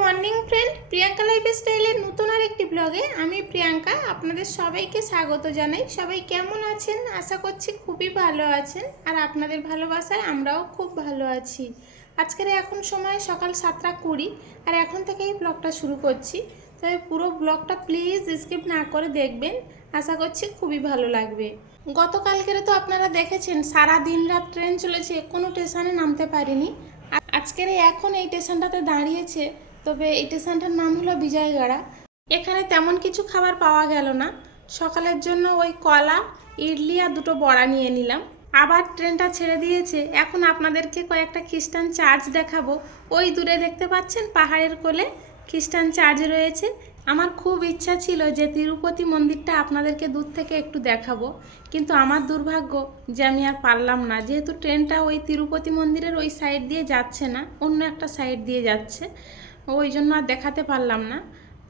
Morning friend Priyanka life স্টাইলের নতুন আর একটি ব্লগে আমি প্রিয়াঙ্কা আপনাদের সবাইকে স্বাগত জানাই। সবাই কেমন আছেন? আশা করছি খুবই ভালো আছেন। আর আপনাদের ভালোবাসায় আমরাও খুব ভালো আছি। আজকের এখন সময় সকাল সাতটা কুড়ি, আর এখন থেকেই ব্লগটা শুরু করছি। তবে পুরো ব্লগটা প্লিজ স্কিপ না করে দেখবেন। আশা করছি খুবই ভালো লাগবে। গতকালকের তো আপনারা দেখেছেন, সারা দিন রাত ট্রেন চলেছে, কোনো স্টেশনে নামতে পারিনি। আজকের এখন এই স্টেশনটাতে দাঁড়িয়েছে তবে এই স্টেশনটার নাম হলো বিজয়গাড়া। এখানে তেমন কিছু খাবার পাওয়া গেল না। সকালের জন্য ওই কলা, ইডলি আর দুটো বড়া নিয়ে নিলাম। আবার ট্রেনটা ছেড়ে দিয়েছে। এখন আপনাদেরকে কয়েকটা খ্রিস্টান চার্চ দেখাবো। ওই দূরে দেখতে পাচ্ছেন পাহাড়ের কোলে খ্রিস্টান চার্চ রয়েছে। আমার খুব ইচ্ছা ছিল যে তিরুপতি মন্দিরটা আপনাদেরকে দূর থেকে একটু দেখাবো। কিন্তু আমার দুর্ভাগ্য যে আমি আর পারলাম না। যেহেতু ট্রেনটা ওই তিরুপতি মন্দিরের ওই সাইড দিয়ে যাচ্ছে না, অন্য একটা সাইড দিয়ে যাচ্ছে। ওই জন্য আর দেখাতে পারলাম না।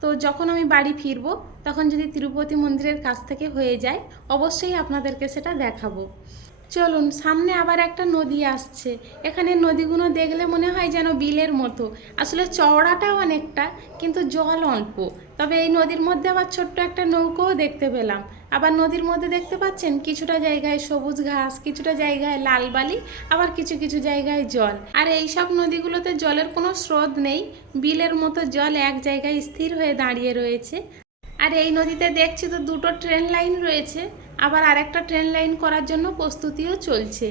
তো যখন আমি বাড়ি ফিরবো, তখন যদি তিরুপতি মন্দিরের কাছ থেকে হয়ে যায়, অবশ্যই আপনাদেরকে সেটা দেখাবো। চলুন, সামনে আবার একটা নদী আসছে। এখানে নদীগুলো দেখলে মনে হয় যেন বিলের মতো। আসলে চওড়াটাও অনেকটা, কিন্তু জল অল্প। তবে এই নদীর মধ্যে আবার ছোট্ট একটা নৌকোও দেখতে পেলাম। আবার নদীর মধ্যে দেখতে পাচ্ছেন কিছুটা জায়গায় সবুজ ঘাস, কিছুটা জায়গায় লাল বালি, আবার কিছু কিছু জায়গায় জল। আর এই সব নদীগুলোতে জলের কোনো স্রোত নেই। বিলের মতো জল এক জায়গায় স্থির হয়ে দাঁড়িয়ে রয়েছে। আর এই নদীতে দেখছি তো দুটো ট্রেন লাইন রয়েছে। আবার আরেকটা ট্রেন লাইন করার জন্য প্রস্তুতিও চলছে।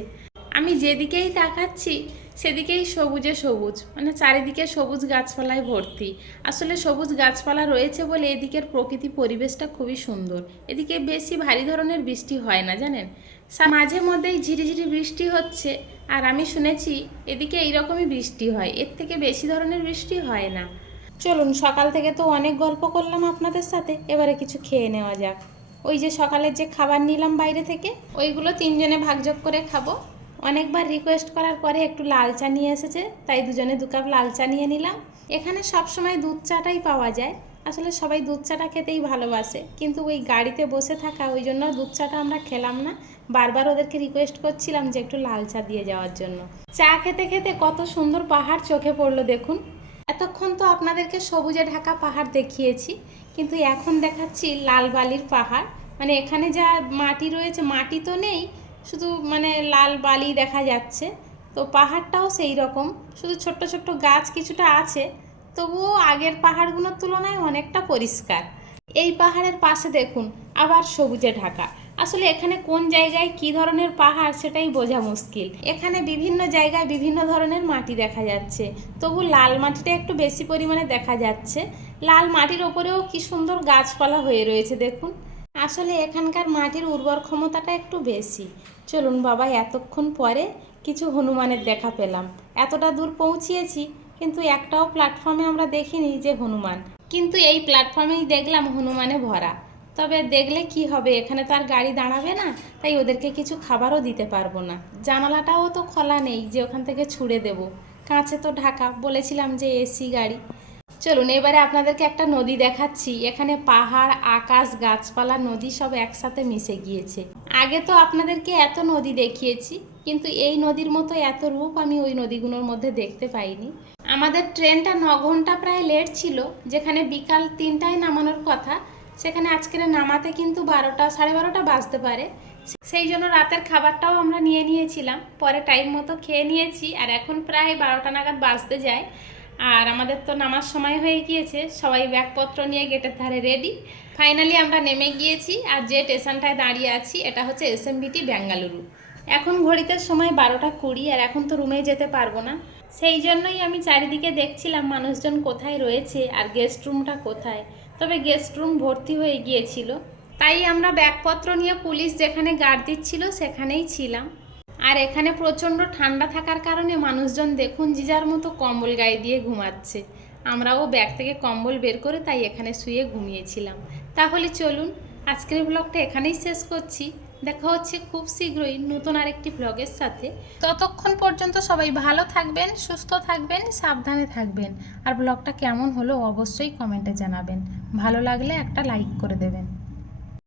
আমি যেদিকেই তাকাচ্ছি সেদিকেই সবুজে সবুজ মানে চারিদিকে সবুজ গাছপালায় ভর্তি। আসলে সবুজ গাছপালা রয়েছে বলে এদিকের প্রকৃতি পরিবেশটা খুবই সুন্দর। এদিকে বেশি ভারী ধরনের বৃষ্টি হয় না, জানেন? মাঝে মধ্যেই ঝিরিঝিরি বৃষ্টি হচ্ছে, আর আমি শুনেছি এদিকে এইরকমই বৃষ্টি হয়, এর থেকে বেশি ধরনের বৃষ্টি হয় না। চলুন, সকাল থেকে তো অনেক গল্প করলাম আপনাদের সাথে, এবারে কিছু খেয়ে নেওয়া যাক। ওই যে সকালের যে খাবার নিলাম বাইরে থেকে, ওইগুলো তিনজনে ভাগযোগ করে খাব। অনেকবার রিকোয়েস্ট করার পরে একটু লাল চা নিয়ে এসেছে, তাই দুজনে দু কাপ লাল চা নিয়ে নিলাম। এখানে সব সময় দুধ চাটাই পাওয়া যায়। আসলে সবাই দুধ চাটা খেতেই ভালোবাসে, কিন্তু ওই গাড়িতে বসে থাকা, ওই জন্য দুধ চাটা আমরা খেলাম না। বারবার ওদেরকে রিকোয়েস্ট করছিলাম যে একটু লাল চা দিয়ে যাওয়ার জন্য। চা খেতে খেতে কত সুন্দর পাহাড় চোখে পড়ল দেখুন। এতক্ষণ তো আপনাদেরকে সবুজে ঢাকা পাহাড় দেখিয়েছি, কিন্তু এখন দেখাচ্ছি লাল বালির পাহাড়। মানে এখানে যা মাটি রয়েছে, মাটি তো নেই শুধু মানে লাল বালি দেখা যাচ্ছে। তো পাহাড়টাও সেই রকম। শুধু ছোট্ট ছোট্ট গাছ কিছুটা আছে, তবুও আগের পাহাড়গুলোর তুলনায় অনেকটা পরিষ্কার। এই পাহাড়ের পাশে দেখুন, আবার সবুজে ঢাকা। আসলে এখানে কোন জায়গায় কি ধরনের পাহাড় সেটাই বোঝা মুশকিল। এখানে বিভিন্ন জায়গায় বিভিন্ন ধরনের মাটি দেখা যাচ্ছে, তবু লাল মাটিটা একটু বেশি পরিমাণে দেখা যাচ্ছে। লাল মাটির ওপরেও কি সুন্দর গাছপালা হয়ে রয়েছে দেখুন। আসলে এখানকার মাটির উর্বর ক্ষমতাটা একটু বেশি। চলুন বাবা, এতক্ষণ পরে কিছু হনুমানের দেখা পেলাম। এতটা দূর পৌঁছিয়েছি, কিন্তু একটাও প্ল্যাটফর্মে আমরা দেখিনি যে হনুমান। কিন্তু এই প্ল্যাটফর্মেই দেখলাম হনুমানে ভরা। তবে দেখলে কি হবে, এখানে তো আর গাড়ি দাঁড়াবে না, তাই ওদেরকে কিছু খাবারও দিতে পারব না। জানালাটাও তো খোলা নেই, যে ওখান থেকে ছুঁড়ে দেবো। কাঁচে তো ঢাকা, বলেছিলাম যে এসি গাড়ি। চলুন, এবারে আপনাদেরকে একটা নদী দেখাচ্ছি। এখানে পাহাড়, আকাশ, গাছপালা, নদী সব একসাথে মিশে গিয়েছে। আগে তো আপনাদেরকে এত নদী দেখিয়েছি, কিন্তু এই নদীর মতো এত রূপ আমি ওই নদীগুলোর মধ্যে দেখতে পাইনি। আমাদের ট্রেনটা ন ঘণ্টা প্রায় লেট ছিল, যেখানে বিকাল তিনটায় নামানোর কথা। সেখানে আজকের নামাতে কিন্তু বারোটা, সাড়ে বারোটা বাজতে পারে। সেই জন্য রাতের খাবারটাও আমরা নিয়ে নিয়েছিলাম। পরে টাইম মতো খেয়ে নিয়েছি, আর এখন প্রায় বারোটা নাগাদ বাজতে যায়। আর আমাদের তো নামার সময় হয়ে গিয়েছে, সবাই ব্যাগপত্র নিয়ে গেটের ধারে রেডি ফাইনালি আমরা নেমে গিয়েছি আর যে স্টেশনটায় দাঁড়িয়ে আছি, এটা হচ্ছে এসএমবিটি বেঙ্গালুরু এখন ঘড়িতে সময় বারোটা কুড়ি আর এখন তো রুমে যেতে পারব না। সেই জন্যই আমি চারিদিকে দেখছিলাম মানুষজন কোথায় রয়েছে আর গেস্ট রুমটা কোথায়। তবে গেস্ট রুম ভর্তি হয়ে গিয়েছিল। তাই আমরা ব্যাগপত্র নিয়ে পুলিশ যেখানে গার্ড দিচ্ছিল সেখানেই ছিলাম। আর এখানে প্রচণ্ড ঠান্ডা থাকার কারণে মানুষজন দেখুন যে যার মতো কম্বল গায়ে দিয়ে ঘুমাচ্ছে। আমরাও ব্যাগ থেকে কম্বল বের করে তাই এখানে শুয়ে ঘুমিয়েছিলাম। তাহলে চলুন, আজকের ব্লগটা এখানেই শেষ করছি। দেখা হচ্ছে খুব শীঘ্রই নতুন আরেকটি ব্লগের সাথে। ততক্ষণ পর্যন্ত সবাই ভালো থাকবেন, সুস্থ থাকবেন, সাবধানে থাকবেন। আর ব্লগটা কেমন হলো অবশ্যই কমেন্টে জানাবেন। ভালো লাগলে একটা লাইক করে দেবেন।